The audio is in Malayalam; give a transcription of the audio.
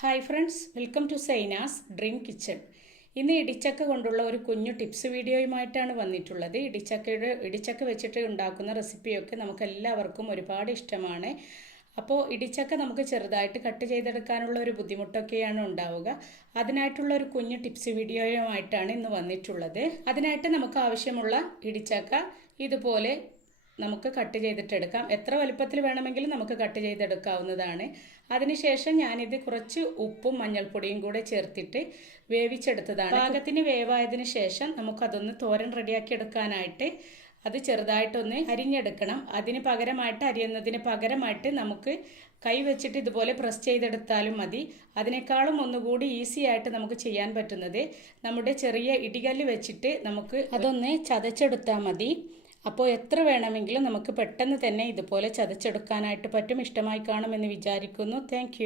Hi friends welcome to Saina's dream kitchen ഇന്ന് ഇടിച്ചക്ക കൊണ്ടുള്ള ഒരു കുഞ്ഞു ടിപ്സ് വീഡിയോയുമായിട്ടാണ് വന്നിട്ടുള്ളത്. ഇടിച്ചക്കയുടെ ഇടിച്ചക്ക വെച്ചിട്ട് ഉണ്ടാക്കുന്ന റെസിപ്പിയൊക്കെ നമുക്ക് എല്ലാവർക്കും ഒരുപാട് ഇഷ്ടമാണ്. അപ്പോൾ ഇടിച്ചക്ക നമുക്ക് ചെറുതായിട്ട് കട്ട് ചെയ്തെടുക്കാനുള്ള ഒരു ബുദ്ധിമുട്ടൊക്കെയാണ് ഉണ്ടാവുക. അതിനായിട്ടുള്ള ഒരു കുഞ്ഞു ടിപ്സ് വീഡിയോയുമായിട്ടാണ് ഇന്ന് വന്നിട്ടുള്ളത്. അതിനായിട്ട് നമുക്ക് ആവശ്യമുള്ള ഇടിച്ചക്ക ഇതുപോലെ നമുക്ക് കട്ട് ചെയ്തിട്ടെടുക്കാം. എത്ര വലുപ്പത്തിൽ വേണമെങ്കിലും നമുക്ക് കട്ട് ചെയ്തെടുക്കാവുന്നതാണ്. അതിനുശേഷം ഞാനിത് കുറച്ച് ഉപ്പും മഞ്ഞൾപ്പൊടിയും കൂടെ ചേർത്തിട്ട് വേവിച്ചെടുത്തതാണ്. പാകത്തിന് വേവായതിനു ശേഷം നമുക്കതൊന്ന് തോരൻ റെഡിയാക്കി എടുക്കാനായിട്ട് അത് ചെറുതായിട്ടൊന്ന് അരിഞ്ഞെടുക്കണം. അതിന് പകരമായിട്ട് അരിയുന്നതിന് പകരമായിട്ട് നമുക്ക് കൈ വെച്ചിട്ട് ഇതുപോലെ പ്രസ് ചെയ്തെടുത്താലും മതി. അതിനേക്കാളും ഒന്നുകൂടി ഈസി ആയിട്ട് നമുക്ക് ചെയ്യാൻ പറ്റുന്നത്. നമ്മുടെ ചെറിയ ഇടികല്ല് വെച്ചിട്ട് നമുക്ക് അതൊന്ന് ചതച്ചെടുത്താൽ മതി. അപ്പോൾ എത്ര വേണമെങ്കിലും നമുക്ക് പെട്ടെന്ന് തന്നെ ഇതുപോലെ ചതച്ചെടുക്കാനായിട്ട് പറ്റും. ഇഷ്ടമായി കാണുമെന്ന് വിചാരിക്കുന്നു. താങ്ക്